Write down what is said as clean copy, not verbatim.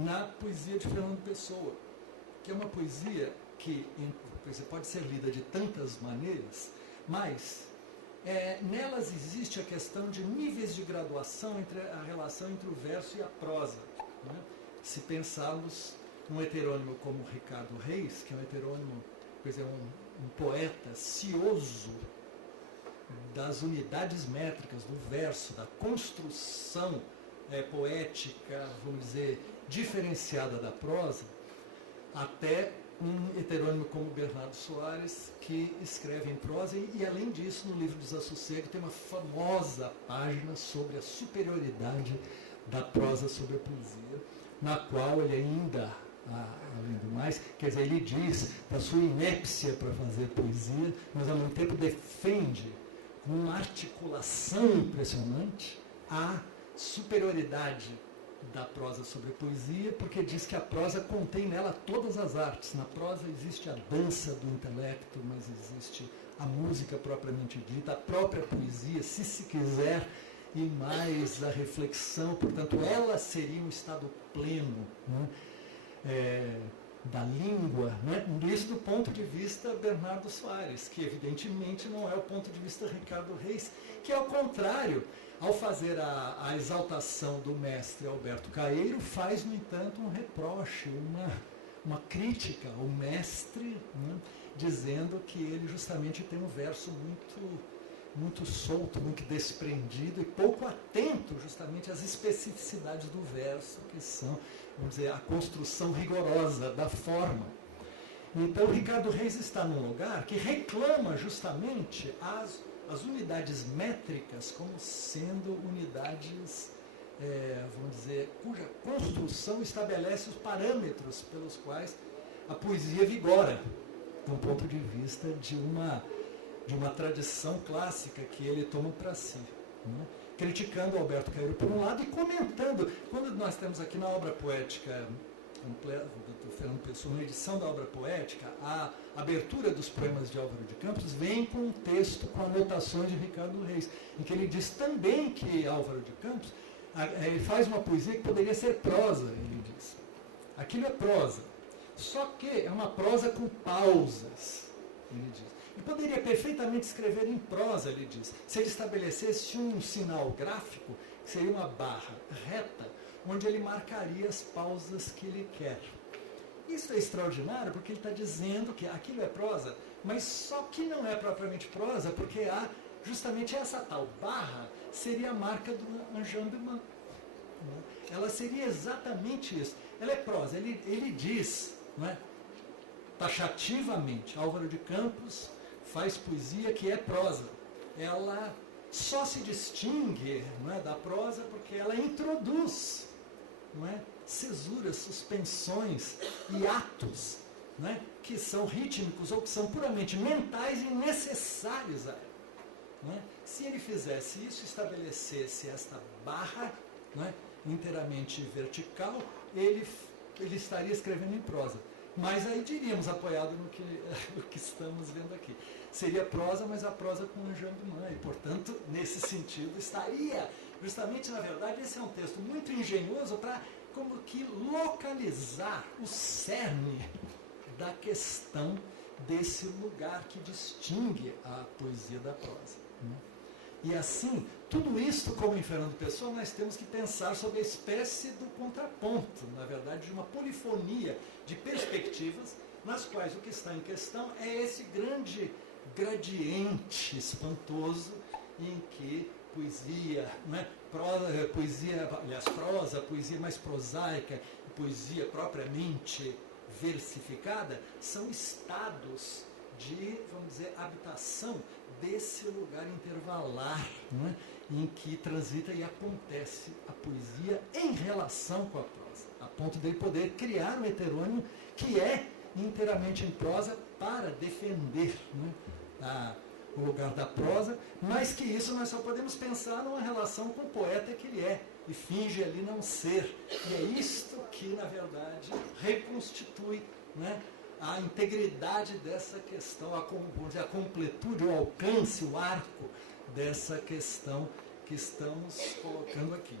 na poesia de Fernando Pessoa, que é uma poesia que pode ser lida de tantas maneiras, mas nelas existe a questão de níveis de graduação entre a relação entre o verso e a prosa. Né? Se pensarmos num heterônimo como Ricardo Reis, que é um heterônimo, um poeta cioso das unidades métricas do verso, da construção poética, vamos dizer, diferenciada da prosa, até um heterônimo como Bernardo Soares, que escreve em prosa, e além disso, no livro Desassossego, tem uma famosa página sobre a superioridade da prosa sobre a poesia, na qual ele ainda, além do mais, quer dizer, ele diz da sua inépcia para fazer poesia, mas ao mesmo tempo defende com uma articulação impressionante a superioridade da prosa sobre a poesia, porque diz que a prosa contém nela todas as artes. Na prosa existe a dança do intelecto, mas existe a música propriamente dita, a própria poesia, se quiser, e mais a reflexão. Portanto, ela seria um estado pleno, né, da língua, né? Isso do ponto de vista Bernardo Soares, que evidentemente não é o ponto de vista Ricardo Reis, que ao contrário, ao fazer a exaltação do mestre Alberto Caeiro, faz, no entanto, um reproche, uma crítica ao mestre, né, dizendo que ele justamente tem um verso muito solto, muito desprendido e pouco atento justamente às especificidades do verso, que são, vamos dizer, a construção rigorosa da forma. Então, Ricardo Reis está num lugar que reclama justamente as unidades métricas como sendo unidades, vamos dizer, cuja construção estabelece os parâmetros pelos quais a poesia vigora, do ponto de vista de uma tradição clássica que ele toma para si, né? Criticando Alberto Caeiro por um lado e comentando. Quando nós temos aqui na obra poética completa do Fernando Pessoa, na edição da obra poética, a abertura dos poemas de Álvaro de Campos vem com um texto com anotações de Ricardo Reis, em que ele diz também que Álvaro de Campos ele faz uma poesia que poderia ser prosa, ele diz. Aquilo é prosa, só que é uma prosa com pausas, ele diz. E poderia perfeitamente escrever em prosa, ele diz, se ele estabelecesse um sinal gráfico, que seria uma barra reta, onde ele marcaria as pausas que ele quer. Isso é extraordinário, porque ele está dizendo que aquilo é prosa, mas só que não é propriamente prosa, porque há justamente essa tal barra seria a marca do enjambement. Ela seria exatamente isso. Ela é prosa. Ele diz, não é, taxativamente, Álvaro de Campos faz poesia que é prosa. Ela só se distingue, não é, da prosa porque ela introduz, não é, cesuras, suspensões e atos, não é, que são rítmicos ou que são puramente mentais e necessários a ela. Não é? Se ele fizesse isso, estabelecesse esta barra, não é, inteiramente vertical, ele estaria escrevendo em prosa. Mas aí diríamos, apoiado no que estamos vendo aqui. Seria prosa, mas a prosa com enjambement. E, portanto, nesse sentido, estaria, justamente, na verdade, esse é um texto muito engenhoso para como que localizar o cerne da questão desse lugar que distingue a poesia da prosa. Né? E assim, tudo isso, como em Fernando Pessoa, nós temos que pensar sobre a espécie do contraponto, na verdade, de uma polifonia de perspectivas, nas quais o que está em questão é esse grande gradiente espantoso em que poesia, né, prosa, poesia mais prosaica, poesia propriamente versificada, são estados de, vamos dizer, habitação desse lugar intervalar, né, em que transita e acontece a poesia em relação com a prosa, a ponto de ele poder criar um heterônimo que é inteiramente em prosa para defender, né, o lugar da prosa, mas que isso nós só podemos pensar numa relação com o poeta que ele é, e finge ali não ser. E é isto que, na verdade, reconstitui, né, a integridade dessa questão, a completude, o alcance, o arco dessa questão que estamos colocando aqui.